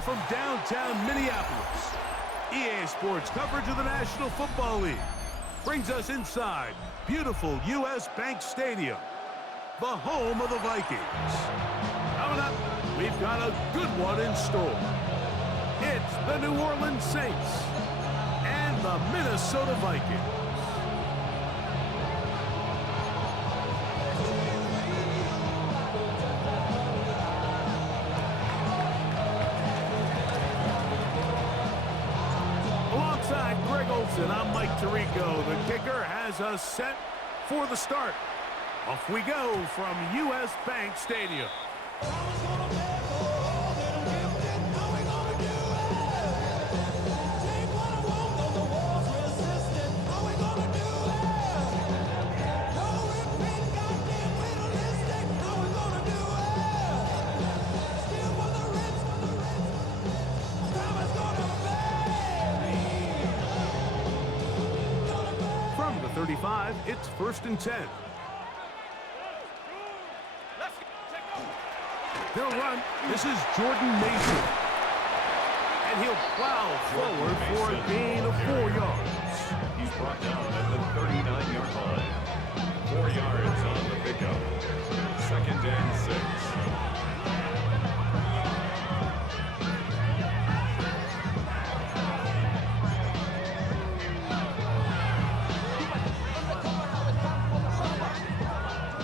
now from downtown Minneapolis. EA Sports coverage of the National Football League brings us inside beautiful U.S. Bank Stadium, the home of the Vikings. Coming up, we've got a good one in store. It's the New Orleans Saints and the Minnesota Vikings. And I'm Mike Tirico. The kicker has us set for the start. Off we go from U.S. Bank Stadium. From the 35, it's 1st and 10. He'll run. This is Jordan Mason. And he'll plow forward for a gain of 4 yards. He's brought down at the 39-yard line. 4 yards on the pickup. 2nd and 6.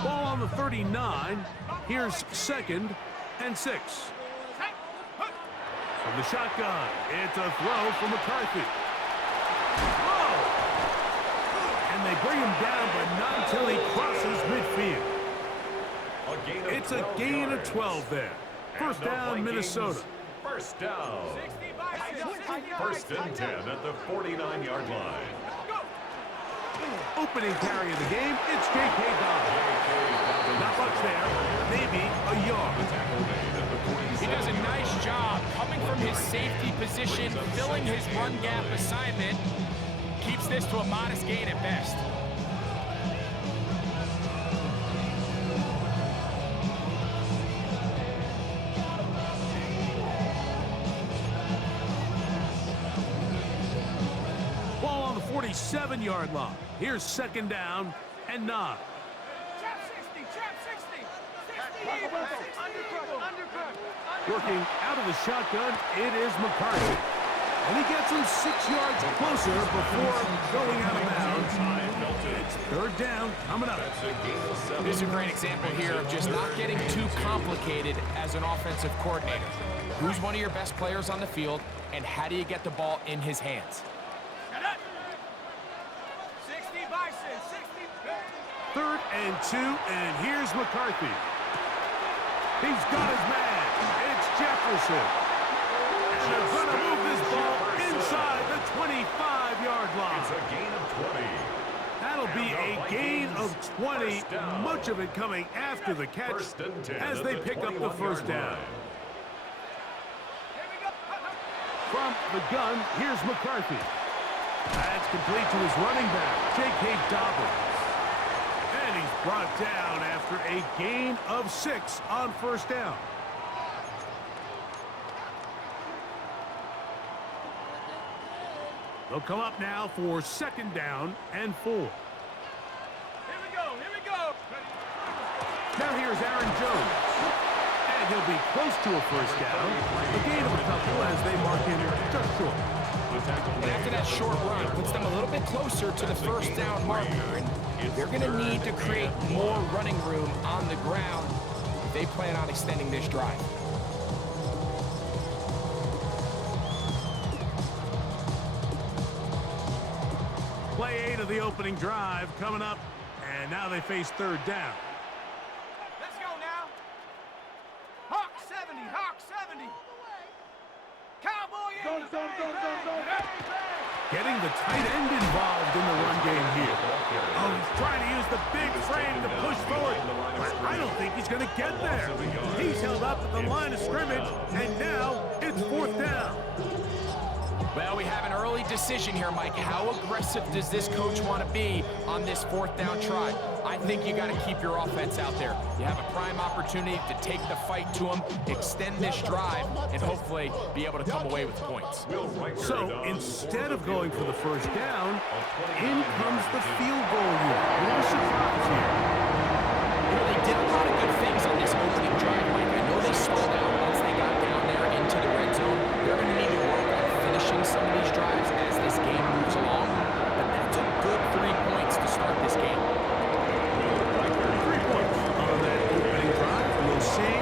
Ball on the 39. Here's 2nd and 6. From the shotgun, it's a throw from McCarthy. Whoa! And they bring him down, but not until he crosses midfield. It's a gain of 12 there. First down, Minnesota. First down. 1st and 10 at the 49-yard line. Opening carry of the game, it's J.K. Dobbins. Not much there, maybe a yard. He does a nice job coming from his safety position, filling his run gap assignment. Keeps this to a modest gain at best. Ball on the 47-yard line. Here's 2nd down and 9. Working out of the shotgun, it is McCarthy. And he gets him 6 yards closer before going out of bounds. It's 3rd down coming up. This is a great example here of just not getting too complicated as an offensive coordinator. Who's one of your best players on the field, and how do you get the ball in his hands? 3rd and 2, and here's McCarthy. He's got his man. It's Jefferson. And they're going to move this ball inside the 25-yard line. It's a gain of 20. That'll be a gain of 20, much of it coming after the catch as they pick up the 1st down. From the gun, here's McCarthy. That's complete to his running back, J.K. Dobbins. And he's brought down after a gain of 6 on 1st down. They'll come up now for 2nd down and 4. Here we go. Now here's Aaron Jones. And he'll be close to a 1st down. A gain of a couple as they mark him just short. And after that short run, puts them a little bit closer to the 1st down marker. And they're going to need to create more running room on the ground if they plan on extending this drive. Play 8 of the opening drive coming up, and now they face 3rd down. Let's go now. Hawk 70, Hawk 70. Cowboy 80. Getting the tight end involved in the run game here. Oh, he's trying to use the big frame to push forward, but I don't think he's going to get there. He's held up at the line of scrimmage, and now it's 4th down. Well, we have an early decision here, Mike. How aggressive does this coach want to be on this 4th down try? I think you got to keep your offense out there. You have a prime opportunity to take the fight to them, extend this drive, and hopefully be able to come away with points. So instead of going for the 1st down, in comes the field goal unit. No surprise here. You know, they did a lot of good things on this opening drive, Mike. I know they stalled out once they got down there into the red zone. They're going to need to work on finishing some of these drives as this game moves along. But that's a good 3 points to start this game. 3 points on that opening drive. We'll see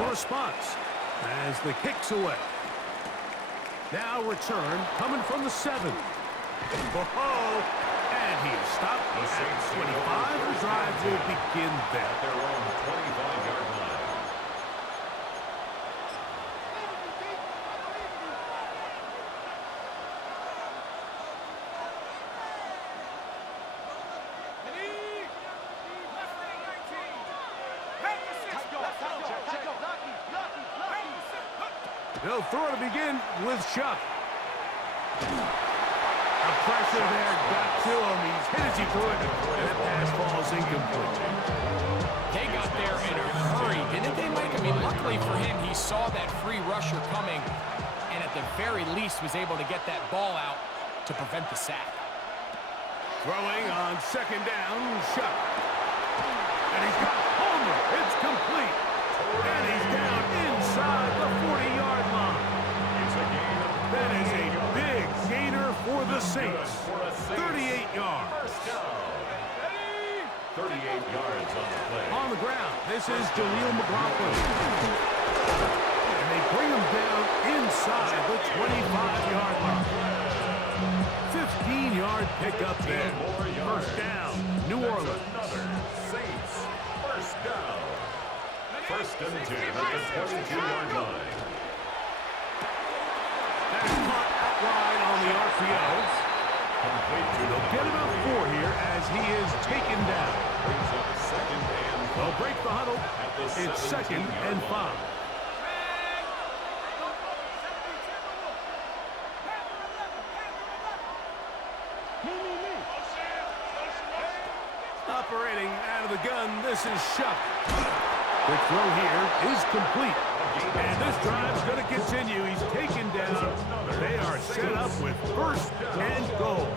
the response as the kick's away. Now return coming from the 7. And he is stopped at 25. The drive will begin there. Their own 25-yard line. They'll throw to begin with Chuck. The pressure there got to him. He's hit as he threw it, and that pass falls incomplete. They got there in a hurry, didn't they, Mike? I mean, luckily for him, he saw that free rusher coming, and at the very least was able to get that ball out to prevent the sack. Throwing on 2nd down, Chuck. And he's got Homer. It's complete. And he's down inside the 40-yard line. That is a big gainer for the Saints. 38 yards. 38 yards on the play. On the ground, this is Jaleel McLaughlin. And they bring him down inside the 25-yard line. 15-yard pickup there. 1st down, New Orleans. Another Saints 1st down. 1st and 10 at the 22-yard line. That is caught out wide on the RPO. They'll get about 4 here as he is taken down. Brings up 2nd and 5. They'll break the huddle. It's 2nd and 5. Operating out of the gun, this is Shuck. The throw here is complete. And this drive's going to continue. He's taken down. They are set up with 1st and goal.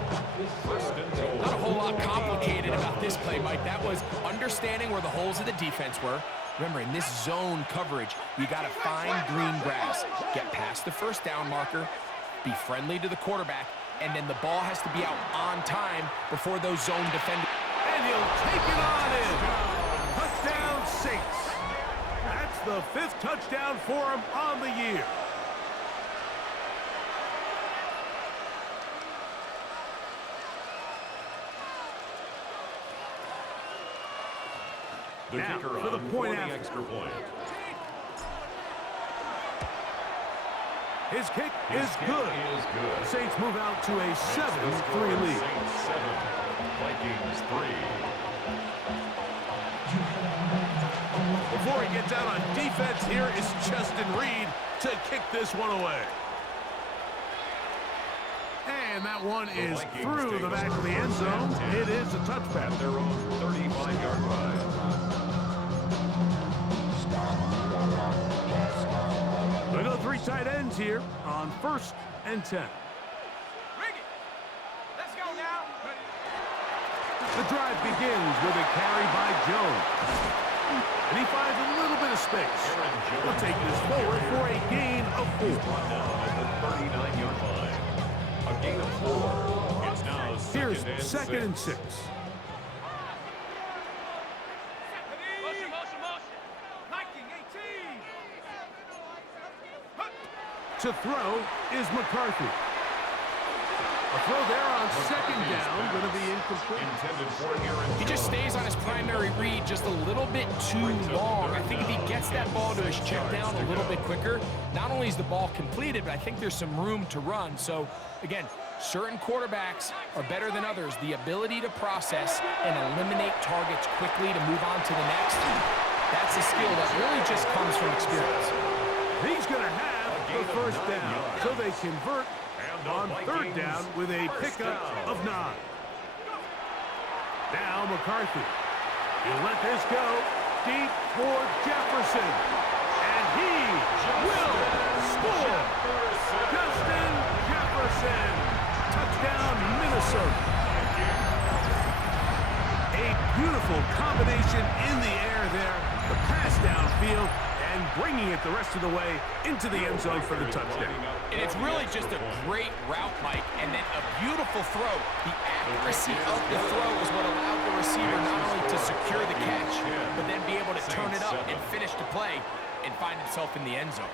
Not a whole lot complicated about this play, Mike. That was understanding where the holes of the defense were. Remember, in this zone coverage, you got to find green grass. Get past the 1st down marker, be friendly to the quarterback, and then the ball has to be out on time before those zone defenders. And he'll take it on in. Touchdown, Saints. That's the 5th touchdown for him on the year. The now, kicker for the on point the after. extra point. His kick is good. The Saints move out to a 7-3 lead. Saints 7, Vikings 3. Before he gets out on defense, here is Justin Reed to kick this one away. And that one is through the back of the end zone. It is a touchback. Their own 35-yard line. They go 3 tight ends here on 1st and 10. Ring it. Let's go now. The drive begins with a carry by Jones. And he finds a little bit of space. He'll take this forward for a gain of 4. Brought down at the 39-yard line. A gain of 4. It's now Here's 2nd and 6. Motion, motion, motion. Viking 18. To throw is McCarthy. A throw there on 2nd down, going to be incomplete. Intended for Aaron. He just stays on his primary read just a little bit too long. I think if he gets that ball to his check down a little bit quicker, not only is the ball completed, but I think there's some room to run. So, again, certain quarterbacks are better than others. The ability to process and eliminate targets quickly to move on to the next, that's a skill that really just comes from experience. He's going to have the 1st down, so they convert on third down with a pickup of 9. Now McCarthy. He'll let this go deep for Jefferson. And he will score. Justin Jefferson. Touchdown, Minnesota. A beautiful combination in the air there. The pass downfield and bringing it the rest of the way into the end zone for the touchdown. And it's really just a great route, Mike, and then a beautiful throw. The accuracy of the throw is what allowed the receiver not only to secure the catch, but then be able to turn it up and finish the play and find himself in the end zone.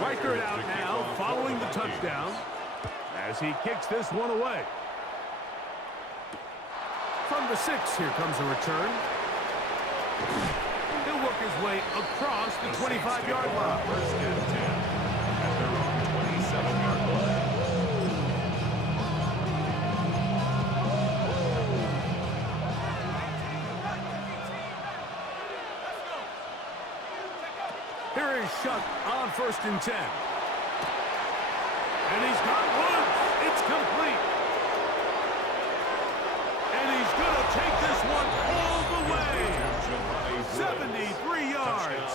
Reichert out now, following the touchdown, as he kicks this one away. From the 6, here comes a return. He'll work his way across the 25-yard line. First and 10 at their own 27-yard line. Here is Shuck on 1st and 10. And he's got Woods. It's complete. And he's going to take this one all the way. 73 yards.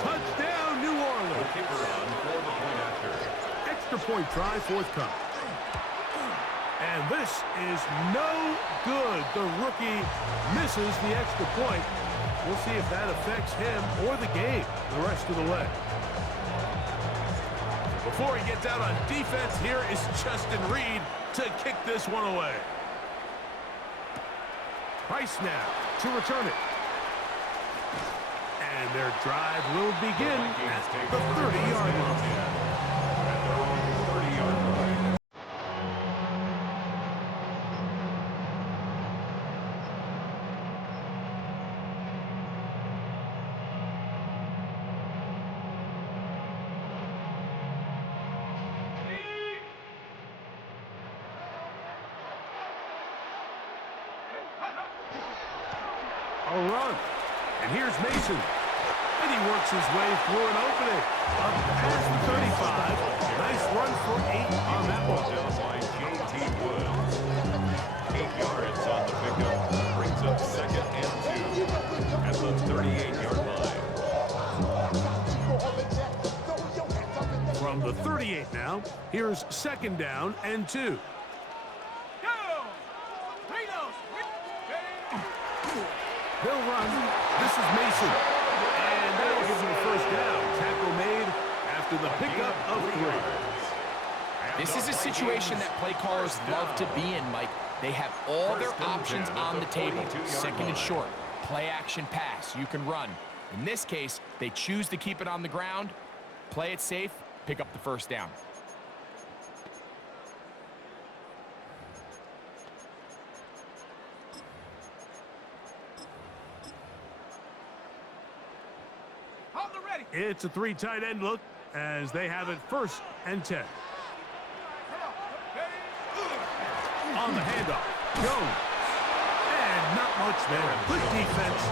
Touchdown, New Orleans. Extra point try forthcoming. And this is no good. The rookie misses the extra point. We'll see if that affects him or the game the rest of the way. Before he gets out on defense, here is Justin Reed to kick this one away. Price now to return it. And their drive will begin at the 30-yard line. A run. And here's Mason. And he works his way through an opening. Up past the 35. Nice run for 8 on that one. Down by J.T. Woods. 8 yards on the pickup. Brings up 2nd and 2 at the 38-yard line. From the 38 now, here's 2nd down and 2. They'll run. This is Mason. And that'll give him the 1st down. Tackle made after the pickup of 3. This is a situation that play callers love to be in, Mike. They have all their options on the table. 2nd and short. Play action pass. You can run. In this case, they choose to keep it on the ground, play it safe, pick up the 1st down. It's a 3 tight end look as they have it 1st and 10. On the handoff, Jones. And not much there. Good defense,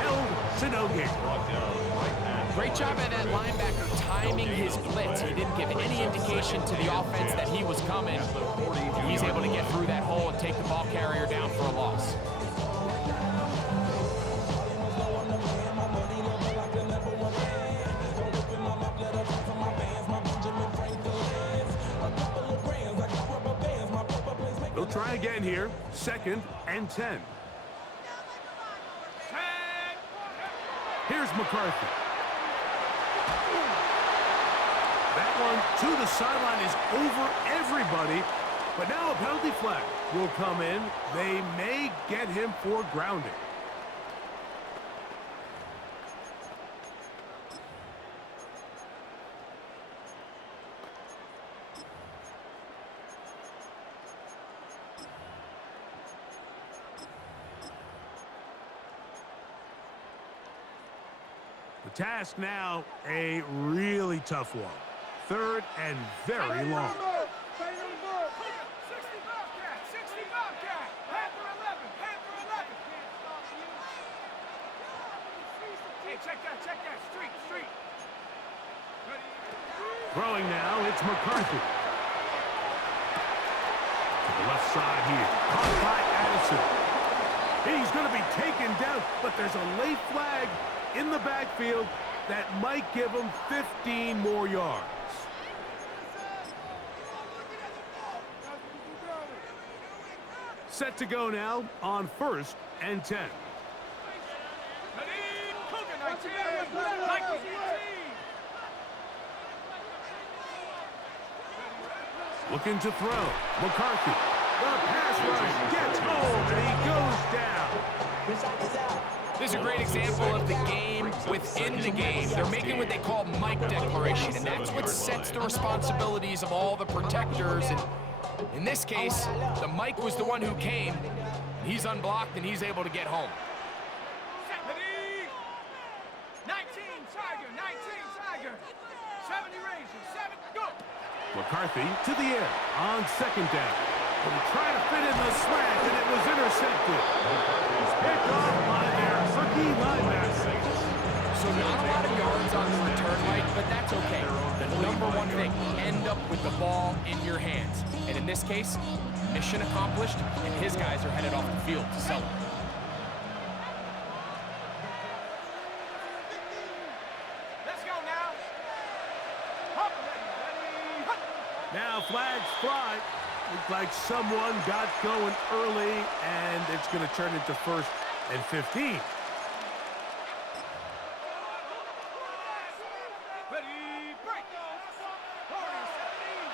held to no gain. Great job by that linebacker timing his blitz. He didn't give any indication to the offense that he was coming. He's able to get through that hole and take the ball carrier down for a loss. They'll try again here. 2nd and 10. Here's McCarthy. That one to the sideline is over everybody. But now a penalty flag will come in. They may get him for grounding. The task now, a really tough one. 3rd and very long. Throwing now, it's McCarthy. To the left side here. Caught by Addison. He's going to be taken down, but there's a late flag in the backfield that might give him 15 more yards. Set to go now on 1st and 10. Looking to throw. McCarthy. The pass rush gets home, and he goes down. This is a great example of the game within the game. They're making what they call Mike declaration, and that's what sets the responsibilities of all the protectors. And in this case, the Mike was the one who came. He's unblocked, and he's able to get home. 19 Tiger, 19 Tiger. 70 Rangers, 7, go. McCarthy to the air on 2nd down. But he tried to fit in the slant, and it was intercepted. Picked off by their rookie linebacker. So not a lot of yards on the return, Mike, but that's okay. The number one thing, end up with the ball in your hands. And in this case, mission accomplished, and his guys are headed off the field to celebrate. Let's go now. Hop, ready, hop. Now flags fly. Looks like someone got going early, and it's going to turn into 1st and 15. Ready, break. Warriors, 17.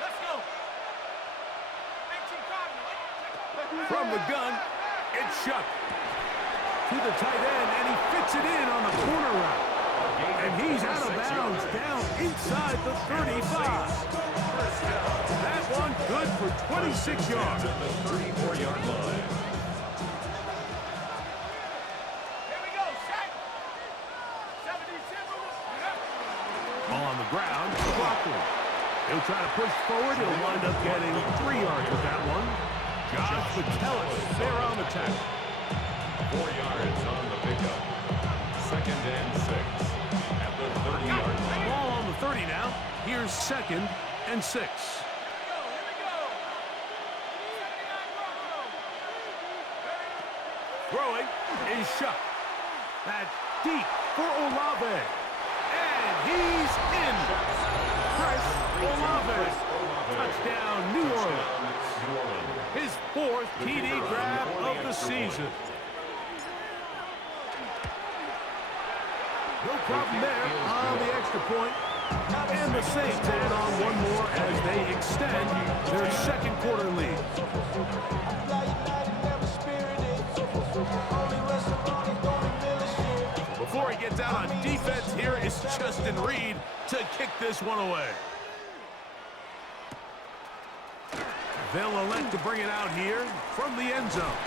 Let's go. 18 Cardinal. From the gun, it's Shuck. To the tight end, and he fits it in on the corner route. And he's out of bounds down inside the 35. That one good for 26 yards. At the 34-yard line. Here we go, set. 70 Timberwolves. Ball on the ground, Clockwork. He'll try to push forward. He'll wind up getting 3 yards with that one. Josh Vitellis there on the tackle. 4 yards on the pickup. 2nd and 6 at the 30-yard line. Ball on the 30 now. Here's 2nd and 6. Here we go. 79 Bronco. Throwing is Shuck. That's deep for Olave. And he's in. Chris Olave. Touchdown, New Orleans. His 4th TD grab of the season. No problem there on the extra point. And the Saints add on one more as they extend their 2nd quarter lead. Before he gets out on defense, here is Justin Reed to kick this one away. They'll elect to bring it out here from the end zone.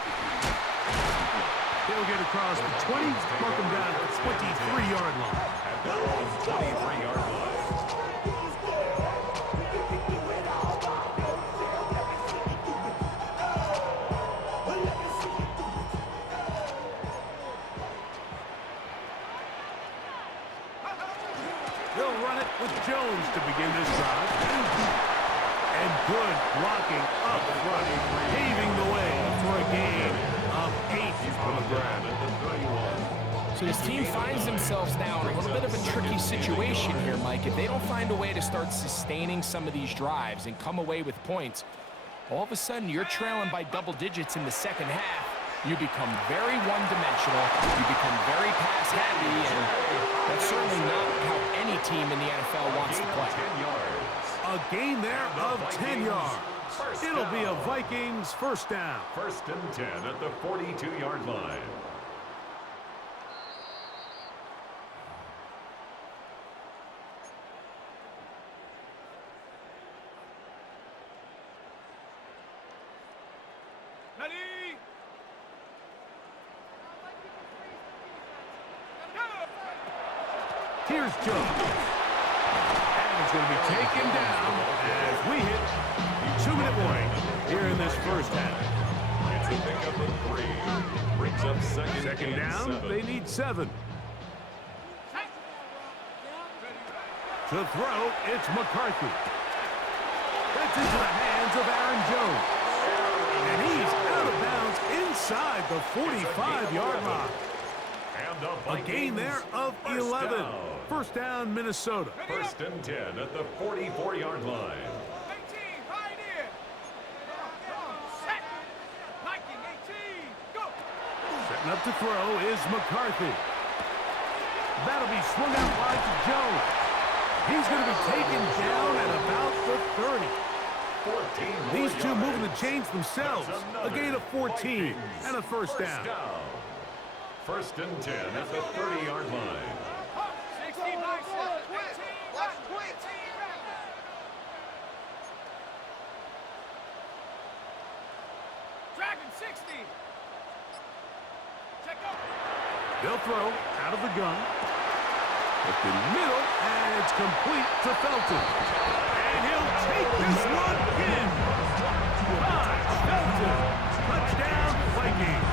He'll get across the 20, mark him down at the 23-yard line. At their own 23-yard line. They'll run it with Jones to begin this drive. And good blocking up front, paving the way for a gain of 8 on the ground. So this team finds themselves now in a little bit of a tricky situation here, Mike. If they don't find a way to start sustaining some of these drives and come away with points, all of a sudden you're trailing by double digits in the 2nd half. You become very one-dimensional. You become very pass-heavy, and that's certainly not how any team in the NFL wants to play. 10 yards. A gain there of 10 yards. It'll be a Vikings 1st down. 1st and 10 at the 42-yard line. Ready. Here's Jones. And he's going to be taken down as we hit 2-minute warning here in this 1st half. It's a pickup of 3. Brings up 2nd and Down, 7. they need 7. To throw, it's McCarthy. That's into the hands of Aaron Jones. And he's out of bounds inside the 45-yard line. A gain there of 11. First down, Minnesota. First and 10 at the 44-yard line. 18, Pioneer. Set. Viking 18, go. Setting up to throw is McCarthy. That'll be swung out wide to Jones. He's going to be taken down at about the 30. These two moving the chains themselves. A gain of 14 and a first down. First and 10 at the 30-yard line. 16 by 7, 18, Dragon 60. Check up. They'll throw out of the gun. Up the middle, and it's complete to Felton. And he'll take this one in. Felton. Touchdown, Vikings.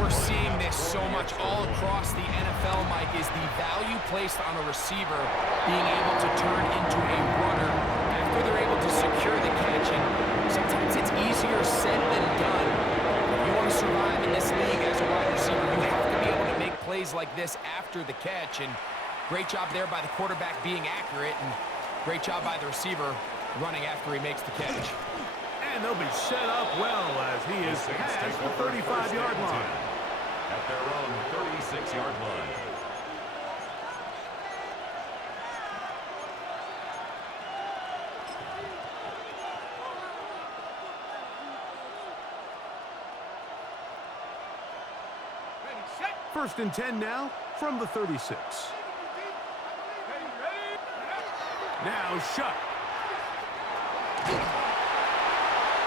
We're seeing this so much all across the NFL, Mike, is the value placed on a receiver being able to turn into a runner after they're able to secure the catch. And sometimes it's easier said than done. If you want to survive in this league as a wide receiver, you have to be able to make plays like this after the catch. And great job there by the quarterback being accurate, and great job by the receiver running after he makes the catch. And they'll be set up well as he is past the 35-yard line. At their own 36-yard line. Ready, set. First and 10 now from the 36. Ready, ready. Now shut.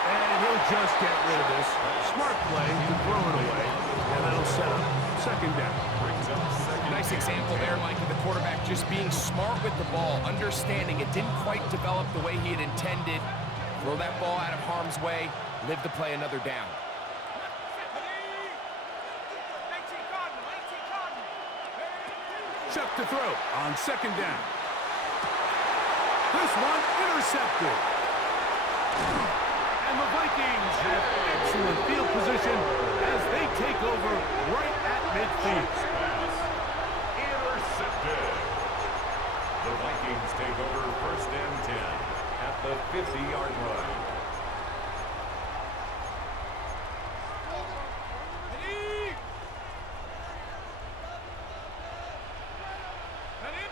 And he'll just get rid of this. Smart play to throw it away. And that'll set up second down. Nice example there, Mike, of the quarterback just being smart with the ball, understanding it didn't quite develop the way he had intended. Throw that ball out of harm's way, live to play another down. 19 Cardinal, 19 Cardinal. Chuck to throw on second down. This one intercepted. And the Vikings have excellent field position as they take over right at midfield. Intercepted. The Vikings take over first and 10 at the 50-yard line. Ready. Ready.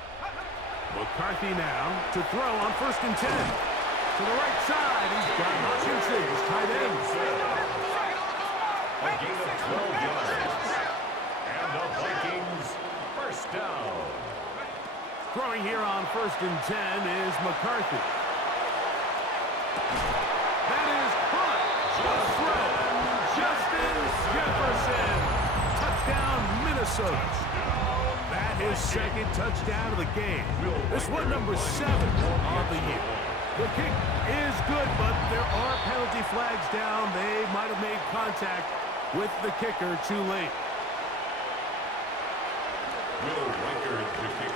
McCarthy now to throw on first and 10. To the right side, he's got Hutchinson, his tight end. A gain of 12 yards. And the Vikings first down. Throwing here on first and 10 is McCarthy. That is caught. Justin Jefferson. Touchdown, Minnesota. That is second touchdown of the game. This one number 7 of the year. The kick is good, but there are penalty flags down. They might have made contact with the kicker too late.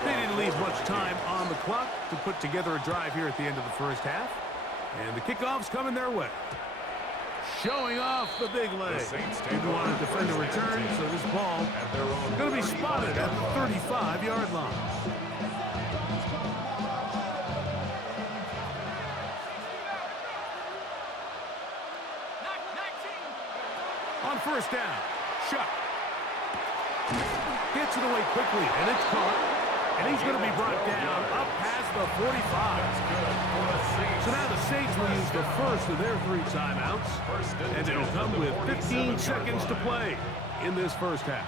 They didn't leave much time on the clock to put together a drive here at the end of the first half. And the kickoff's coming their way. Showing off the big leg. Didn't want to defend a return, so this ball going to be spotted at the 35-yard line. On first down, Shuck. Gets it away quickly, and it's caught. And he's going to be brought down up past the 45. So now the Saints will use the first of their 3 timeouts. And it'll come with 15 seconds to play in this first half.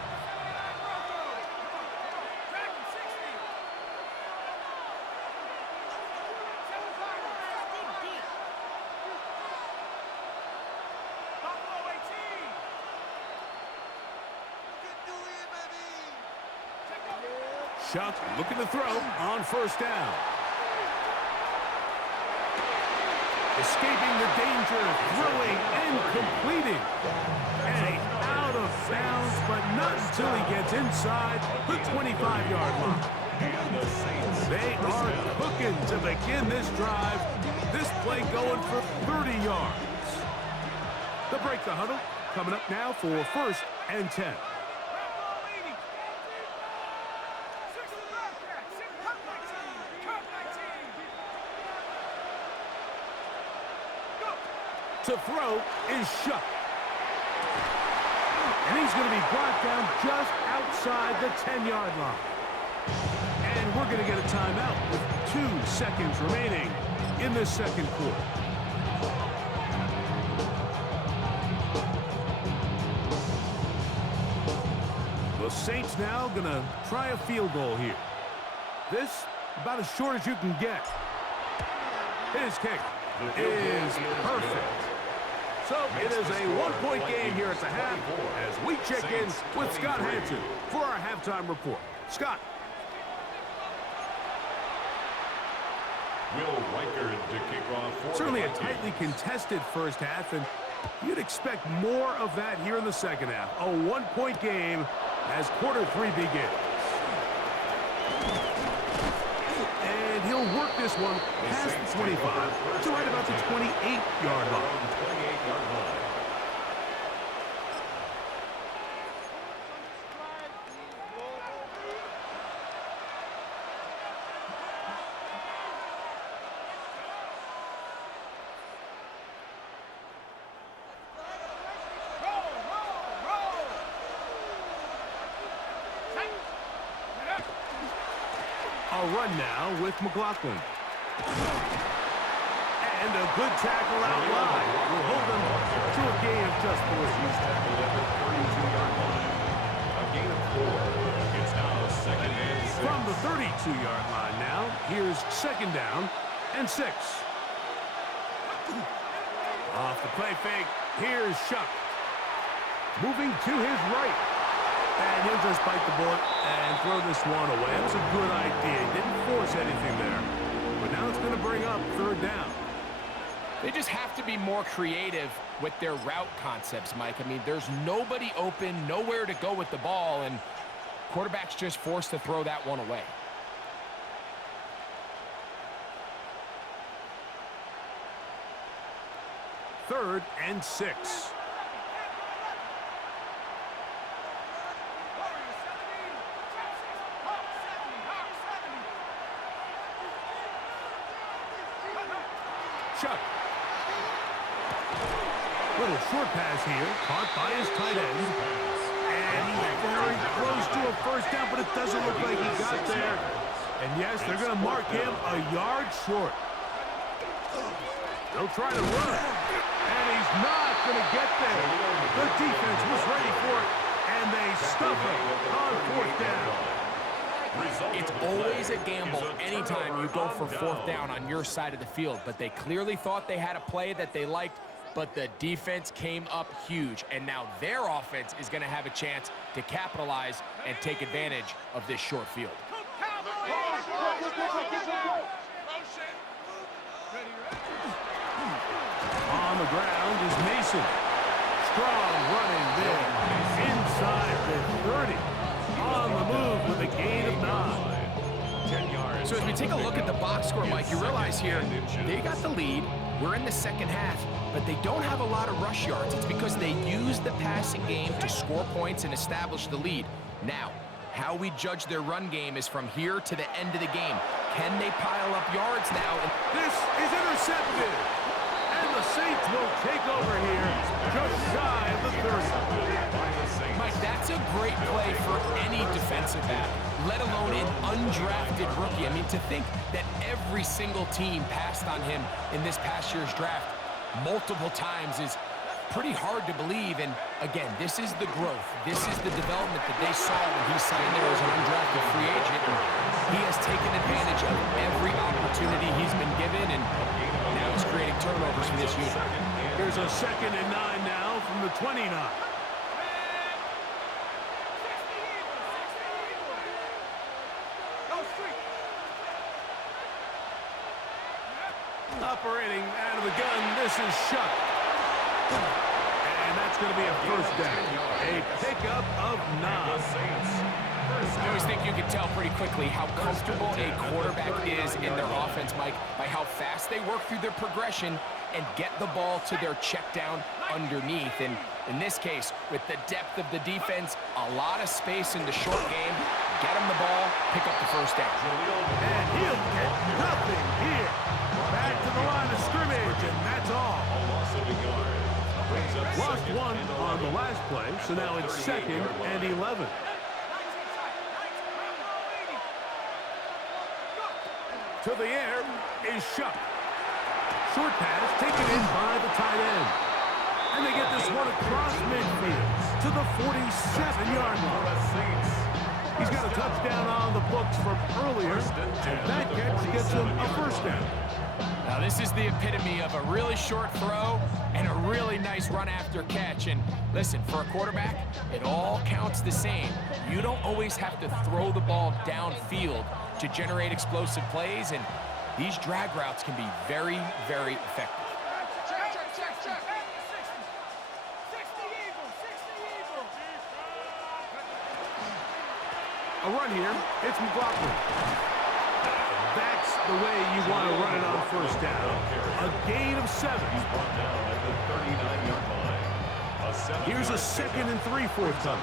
Shuck looking to throw on first down. Escaping the danger, throwing and completing. And out of bounds, but not until he gets inside the 25-yard line. And the Saints. They are cooking to begin this drive. This play going for 30 yards. They'll break the huddle. Coming up now for 1st and 10. To throw is Shuck. And he's going to be brought down just outside the 10-yard line. And we're going to get a timeout with 2 seconds remaining in this second quarter. The Saints now going to try a field goal here. This about as short as you can get. His kick is perfect. So it is a 1-point game here at the half as we check in with Scott Hansen for our halftime report. Scott. Will Reichard to kick off for Certainly a tightly contested first half, and you'd expect more of that here in the second half. A 1-point game as quarter 3 begins. And he'll work this one past the 25 to right about the 28-yard line. A run now with McLaughlin. And a good tackle out wide will hold them to a gain of just 3. He's tackled at the 32-yard line. A gain of 4. It's now 2nd and 6. From the 32-yard line now, here's 2nd down and 6. Off the play fake, here's Shuck. Moving to his right. And he'll just bite the bullet and throw this one away. That was a good idea. He didn't force anything there. But now it's going to bring up 3rd down. They just have to be more creative with their route concepts, Mike. I mean, there's nobody open, nowhere to go with the ball, and quarterback's just forced to throw that one away. Third and 6. Chuck. Little short pass here, caught by his tight end. And he's very close to a first down, but it doesn't look like he got there. And yes, they're going to mark him a yard short. They'll try to run it. And he's not going to get there. The defense was ready for it, and they stuff him on 4th down. It's always a gamble anytime you go for 4th down on your side of the field, but they clearly thought they had a play that they liked, but the defense came up huge, and now their offense is going to have a chance to capitalize and take advantage of this short field. On the ground is Mason. Strong running there inside the 30. On the move with a gain of 9. 10 yards. So as we take a look at the box score, Mike, you realize here they got the lead. We're in the second half, but they don't have a lot of rush yards. It's because they use the passing game to score points and establish the lead. Now, how we judge their run game is from here to the end of the game. Can they pile up yards now? This is intercepted. And the Saints will take over here just shy of the 30. Mike, that's a great play for any defensive back, let alone an undrafted rookie. I mean, to think that every single team passed on him in this past year's draft multiple times is pretty hard to believe. And again, this is the growth. This is the development that they saw when he signed there as an undrafted free agent. And he has taken advantage of every opportunity he's been given, and now he's creating turnovers for this unit. Here's a 2nd and 9 now from the 29. Operating out of the gun, this is Shuck. And that's going to be a 1st down. A pickup of 9. I always think you can tell pretty quickly how comfortable a quarterback is in their offense, Mike, by how fast they work through their progression and get the ball to their check down underneath. And in this case, with the depth of the defense, a lot of space in the short game, get him the ball, pick up the first down. And he'll get nothing here. Back to the line of scrimmage, and that's all. Lost one on the last play, so now it's 2nd and 11. To the air is Shuck. Short pass taken in by the tight end. And they get this one across midfield to the 47-yard line. He's got a touchdown on the books from earlier, and that catch gets him a first down. Now this is the epitome of a really short throw and a really nice run after catch. And listen, for a quarterback, it all counts the same. You don't always have to throw the ball downfield to generate explosive plays, and these drag routes can be very, very effective. A run here, it's McLaughlin. That's the way you want to run it on first down. A gain of 7. Here's a 2nd and 3 for time.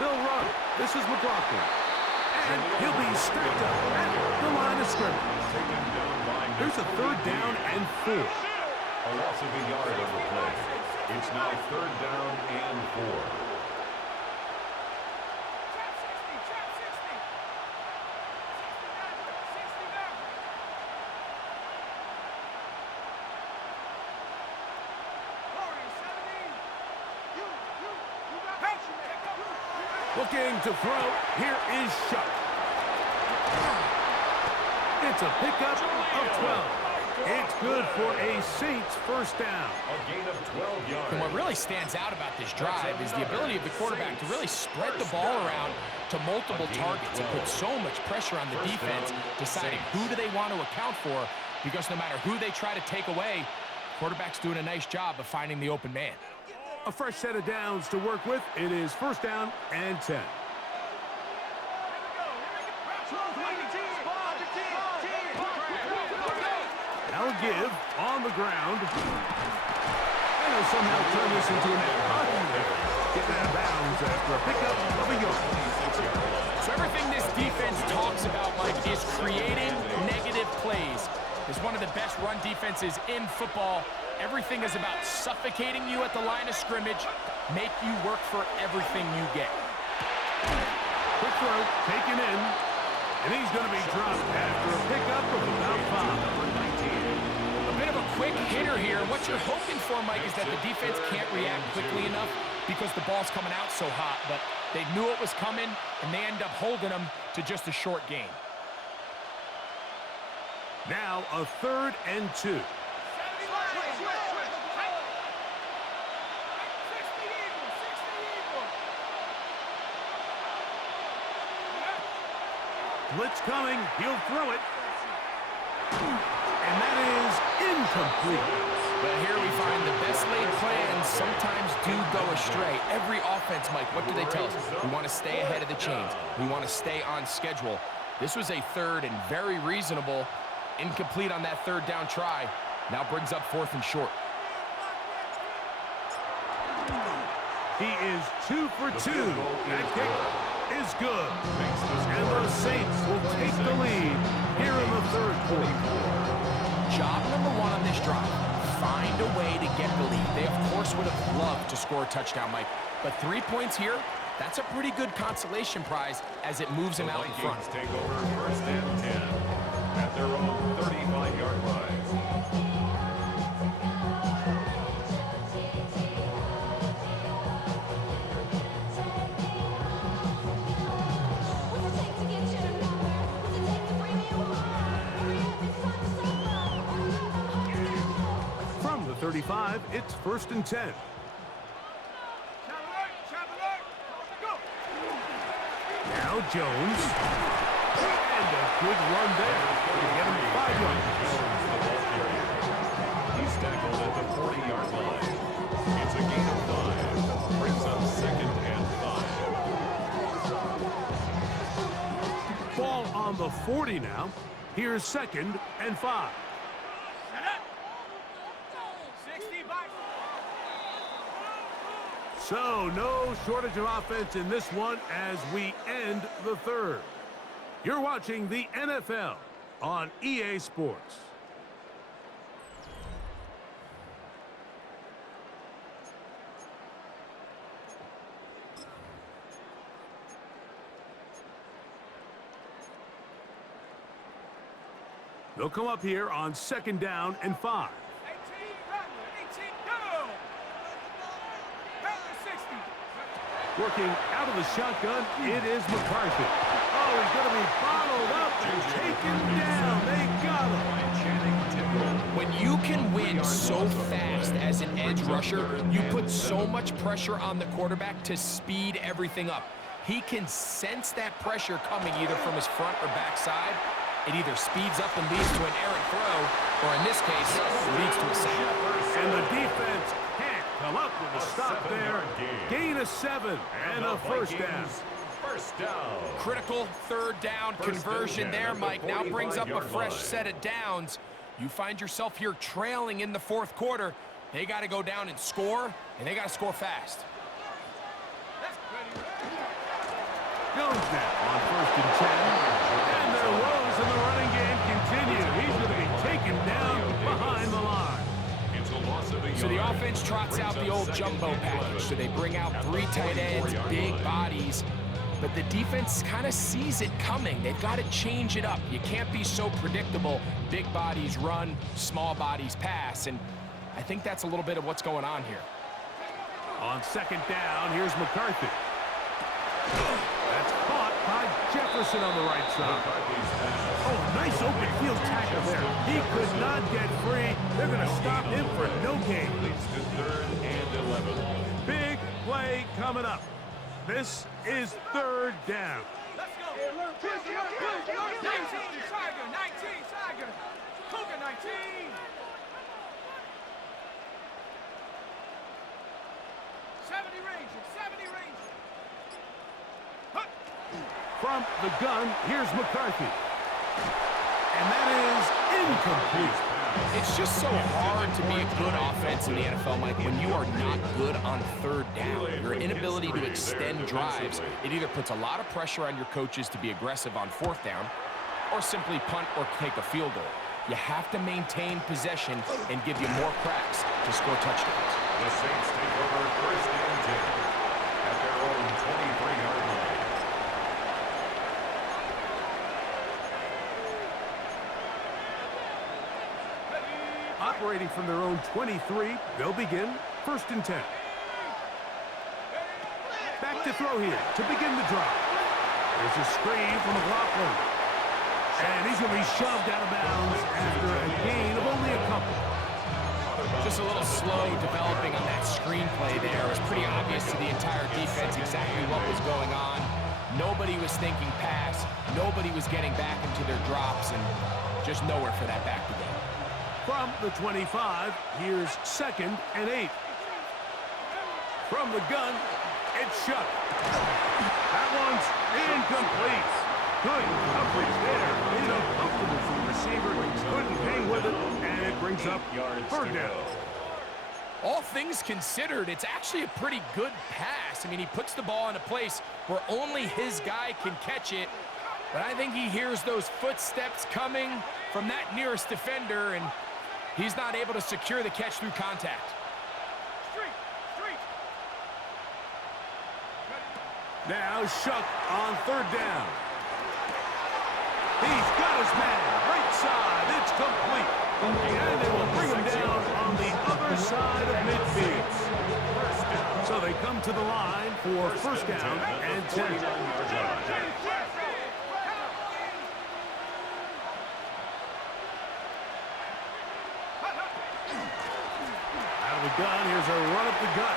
They'll run. This is McLaughlin. And he'll be stacked up at the line of scrimmage. There's a 3rd down and 4. A loss of a yard on the play. It's now 3rd down and 4. Looking to throw. Here is Shuck. It's a pickup of 12. It's good for a Saints first down. A gain of 12 yards. And what really stands out about this drive is the ability of the quarterback to really spread the ball around to multiple targets and put so much pressure on the defense, deciding who do they want to account for, because no matter who they try to take away, quarterback's doing a nice job of finding the open man. A fresh set of downs to work with. It is first down and 10. Now a give on the ground. And he'll somehow turn this into an getting out of bounds after a pickup of a yard. So everything this defense talks about, Mike, is creating negative plays. It's one of the best run defenses in football. Everything is about suffocating you at the line of scrimmage, make you work for everything you get. Quick throw, taken in, and he's going to be dropped after a pickup of about 5. A bit of a quick hitter here. What you're hoping for, Mike, is that the defense can't react quickly enough because the ball's coming out so hot, but they knew it was coming, and they end up holding them to just a short gain. Now a 3rd and 2. Blitz coming, he'll throw it. And that is incomplete. But here we find the best laid plans sometimes do go astray. Every offense, Mike, what do they tell us? We want to stay ahead of the chains. We want to stay on schedule. This was a 3rd and very reasonable. Incomplete on that 3rd down try. Now brings up 4th and short. He is 2 for 2. That kick is good. And the Saints will take the lead here in the 3rd quarter. Job number 1 on this drive, find a way to get the lead. They, of course, would have loved to score a touchdown, Mike. But 3 points here, that's a pretty good consolation prize as it moves them out in front. Take over 1st and 10 at their own 35-yard line. From the 35, it's 1st and 10. Now Jones. And a good run there to get him 5 yards. ball carrier. He's tackled at the 40-yard line. It's a gain of 5. Brings up 2nd and 5. Ball on the 40 now. Here's 2nd and 5. Set up. 60 by. So no shortage of offense in this one as we end the 3rd. You're watching the NFL on EA Sports. They'll come up here on 2nd down and 5. 18, Rattler, 18, go! Rattler, 60. Working out of the shotgun, it is McCarthy. Oh, he's going to be bottled up and taken down. They got him. When you can win so fast as an edge rusher, you put so much pressure on the quarterback to speed everything up. He can sense that pressure coming either from his front or back side. It either speeds up and leads to an errant throw, or in this case, leads to a sack. And the defense can't come up with a stop there. Gain of 7 and a 1st down. First down. Critical 3rd down conversion there, Mike. Now brings up a fresh set of downs. You find yourself here trailing in the 4th quarter. They got to go down and score, and they got to score fast. Jones now on 1st and 10. And their woes in the running game continue. He's going to be taken down behind the line. It's a loss of a yard. So the offense trots out the old jumbo package. So they bring out 3 tight ends, big bodies. But the defense kind of sees it coming. They've got to change it up. You can't be so predictable. Big bodies run, small bodies pass. And I think that's a little bit of what's going on here. On 2nd down, here's McCarthy. That's caught by Jefferson on the right side. Oh, nice open field tackle there. He could not get free. They're going to stop him for no gain. Leads to 3rd and 11. Big play coming up. This is 3rd down. Let's go. 19, Tiger, 19, Tiger. Cougar, 19. 70 Ranger, 70 Ranger. From the gun, here's McCarthy. And that is incomplete. It's just so hard to be a good offense in the NFL, Mike, when you are not good on 3rd down. Your inability to extend drives, it either puts a lot of pressure on your coaches to be aggressive on 4th down or simply punt or take a field goal. You have to maintain possession and give you more cracks to score touchdowns. The Saints take over 1st and 10 at their own 23-yard line. Operating from their own 23, they'll begin 1st and 10. Back to throw here to begin the drive. There's a screen from McLaughlin. And he's going to be shoved out of bounds after a gain of only a couple. Just a little slow developing on that screenplay there. It was pretty obvious to the entire defense exactly what was going on. Nobody was thinking pass. Nobody was getting back into their drops, and just nowhere for that back to go. From the 25, here's 2nd and 8. From the gun, it's Shuck. That one's incomplete. Good coverage there. Made it uncomfortable for the receiver. Couldn't hang with it, and it brings up 3rd down. All things considered, it's actually a pretty good pass. I mean, he puts the ball in a place where only his guy can catch it. But I think he hears those footsteps coming from that nearest defender, and he's not able to secure the catch through contact. Now Shuck on 3rd down. He's got his man. Right side. It's complete. And they will bring him down on the other side of midfield. So they come to the line for 1st down and 10. Out of the gun, here's a run up the gut.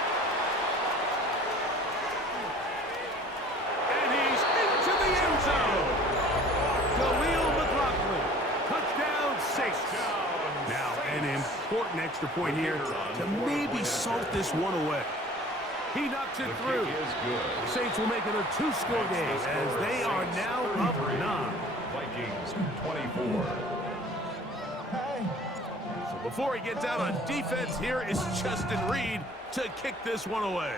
And he's into the end zone. Touchdown, Saints. extra point here to maybe salt this one away. He knocks it through. The Saints will make it a 2-score game as they are now up 9. Vikings 24. So before he gets out on defense, here is Justin Reed to kick this one away.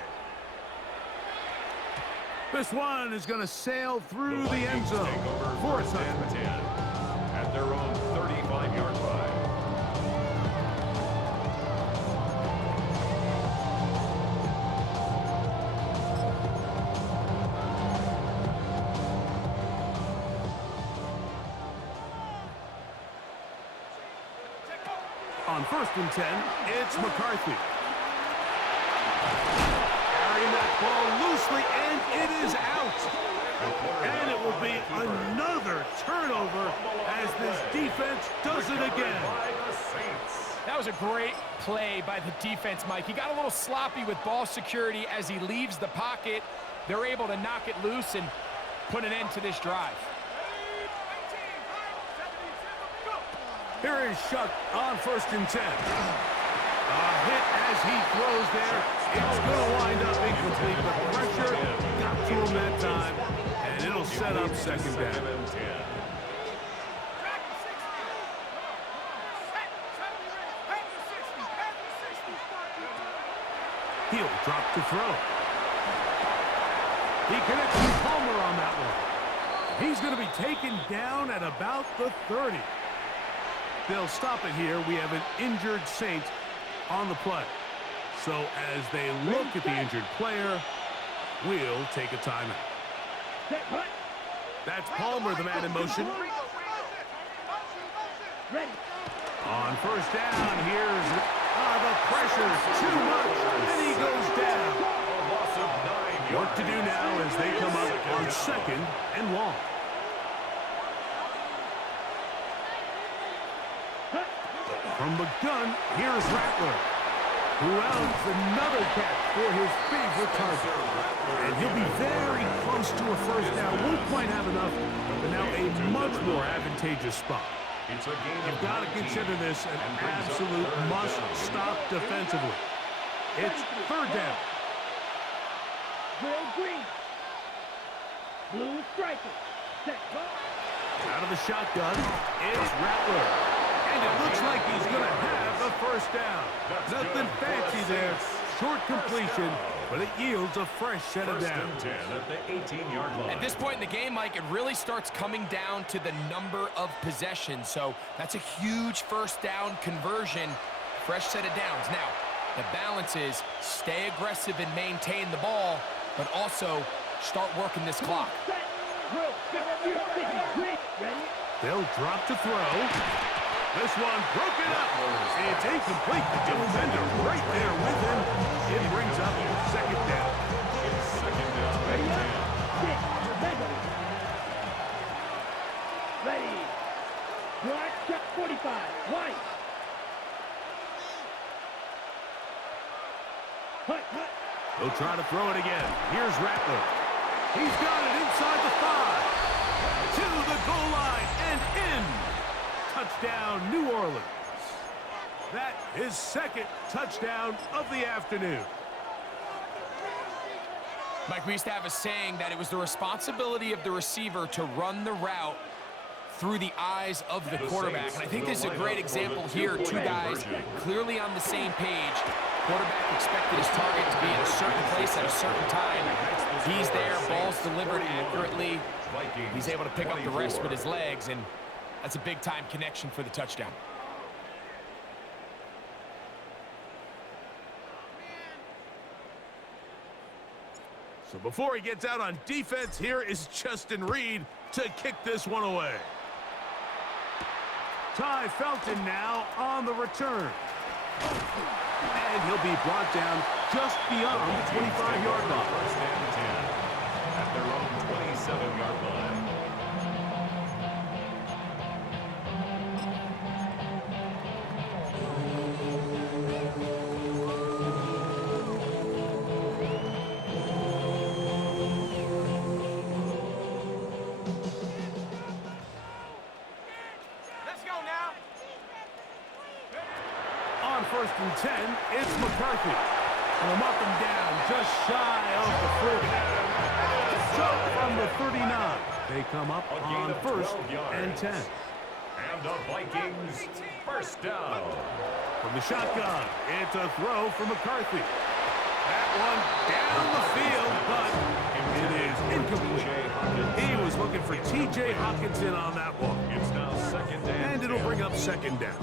This one is going to sail through the end zone for a touchdown. 10 at their own 35-yard line. On 1st and 10, it's McCarthy. Carrying that ball loosely, and it is out. And it will be another turnover as this defense does it again. That was a great play by the defense, Mike. He got a little sloppy with ball security as he leaves the pocket. They're able to knock it loose and put an end to this drive. Here is Shuck on 1st and 10. A hit as he throws there. It's going to wind up incomplete, but pressure got to him that time, and it'll set up 2nd down. He'll drop to throw. He connects with Palmer on that one. He's going to be taken down at about the 30. They'll stop it here. We have an injured Saint on the play. So as they look at the injured player, we'll take a timeout. That's Palmer, the man in motion. On 1st down, here's the pressure. Too much, and he goes down. Work to do now as they come up on 2nd and long. From the gun, here's Rattler, who owns another catch for his favorite target. And he'll be very close to a 1st down. Won't quite have enough, but now a much more advantageous spot. You've got to consider this an absolute must-stop defensively. It's 3rd down. Green. Blue striker. Out of the shotgun, it's Rattler. And it looks like he's going to have a 1st down. Nothing fancy there. Short completion, but it yields a fresh set of downs. 10 at the 18-yard line. At this point in the game, Mike, it really starts coming down to the number of possessions. So that's a huge 1st down conversion. Fresh set of downs. Now, the balance is stay aggressive and maintain the ball, but also start working this clock. They'll drop to throw. This one broken up. It's incomplete. The defender right there with him. It brings up 2nd down. It's 2nd down and 10. Ready. Black check 45. White. He'll try to throw it again. Here's Rattler. He's got it inside the 5. To the goal line and in. Touchdown, New Orleans. That is 2nd touchdown of the afternoon. Mike, we used to have a saying that it was the responsibility of the receiver to run the route through the eyes of the quarterback. And I think this is a great example here. 2 guys clearly on the same page. Quarterback expected his target to be in a certain place at a certain time. He's there, ball's delivered accurately. He's able to pick up the rest with his legs, and that's a big-time connection for the touchdown. So before he gets out on defense, here is Justin Reed to kick this one away. Ty Felton now on the return. And he'll be brought down just beyond the 25-yard line. 1st and 10 at their own 27-yard line. first and 10, it's McCarthy. And they'll mark him down just shy of the 40. So from the 39, they come up on first and 10. And the Vikings first down. From the shotgun, it's a throw for McCarthy. That one down the field, but it is incomplete. He was looking for T.J. Hockenson on that one. It's now second down. And it'll bring up second down.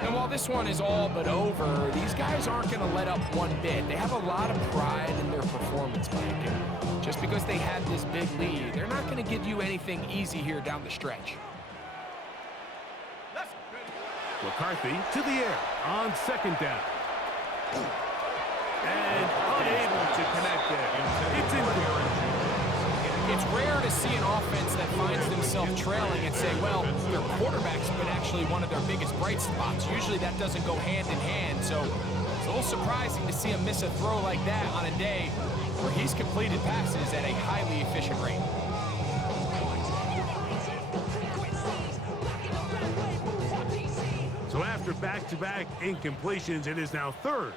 And while this one is all but over, these guys aren't going to let up one bit. They have a lot of pride in their performance, Mike. And just because they have this big lead, they're not going to give you anything easy here down the stretch. McCarthy to the air on second down. And unable to connect there. It's incomplete. It's rare to see an offense that finds themselves trailing and say, well, their quarterback's been actually one of their biggest bright spots. Usually that doesn't go hand in hand, so it's a little surprising to see him miss a throw like that on a day where he's completed passes at a highly efficient rate. So after back-to-back incompletions, it is now third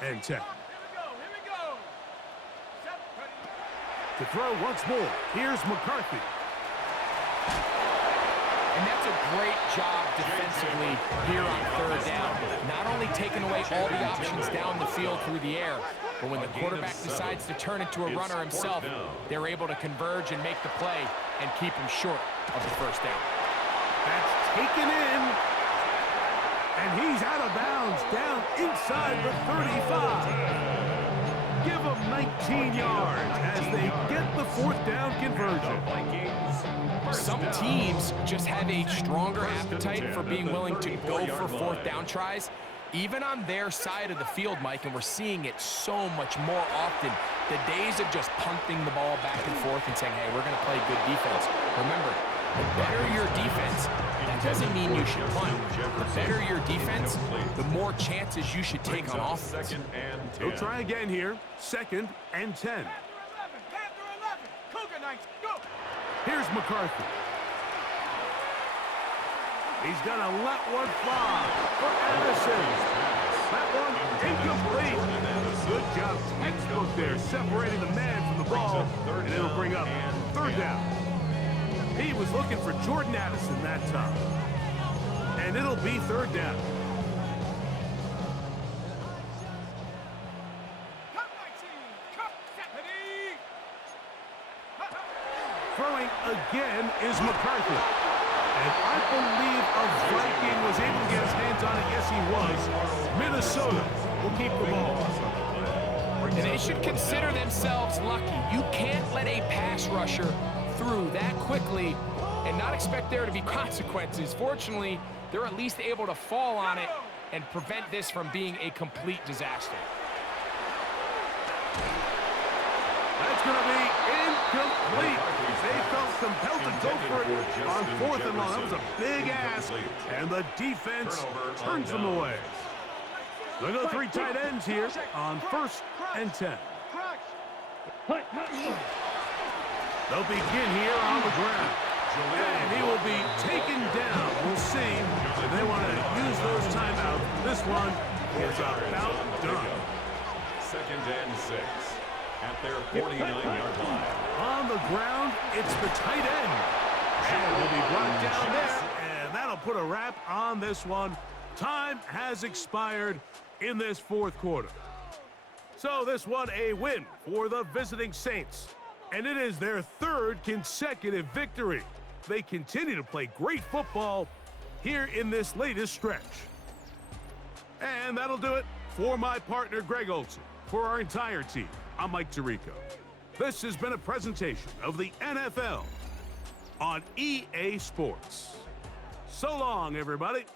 and 10. To throw once more, here's McCarthy. And that's a great job defensively here on third down. Not only taking away all the options down the field through the air, but when the quarterback decides to turn into a runner himself, they're able to converge and make the play and keep him short of the first down. That's taken in. And he's out of bounds, down inside the 35. Give them 19 yards as they get the fourth down conversion. Some teams just have a stronger appetite for being willing to go for fourth down tries, even on their side of the field, Mike, and we're seeing it so much more often. The days of just punting the ball back and forth and saying, hey, we're going to play good defense. Remember, the better your defense, that doesn't mean you should punt. The better your defense, the more chances you should take on offense. They'll try again here. Second and 10. Here's McCarthy. He's gonna let one fly for Addison. That one incomplete. Good job, textbook there, separating the man from the ball, and it'll bring up third down. He was looking for Jordan Addison that time. And it'll be third down. Throwing again is McCarthy. And I believe a Viking was able to get his hands on it. Yes, he was. Minnesota will keep the ball. And they should consider themselves lucky. You can't let a pass rusher through that quickly and not expect there to be consequences. Fortunately, they're at least able to fall on it and prevent this from being a complete disaster. That's going to be incomplete. They felt compelled to go for it on fourth and long. That was a big ask, and the defense turns them away. They'll go three tight ends here on first and 10. They'll begin here on the ground. And he will be taken down. We'll see. They want to use those timeouts. This one is about done. Second and 6 at their 49-yard line. On the ground, it's the tight end. And will be brought down there. And that'll put a wrap on this one. Time has expired in this fourth quarter. So this one a win for the visiting Saints. And it is their third consecutive victory. They continue to play great football here in this latest stretch. And that'll do it for my partner, Greg Olson. For our entire team, I'm Mike Tirico. This has been a presentation of the NFL on EA Sports. So long, everybody.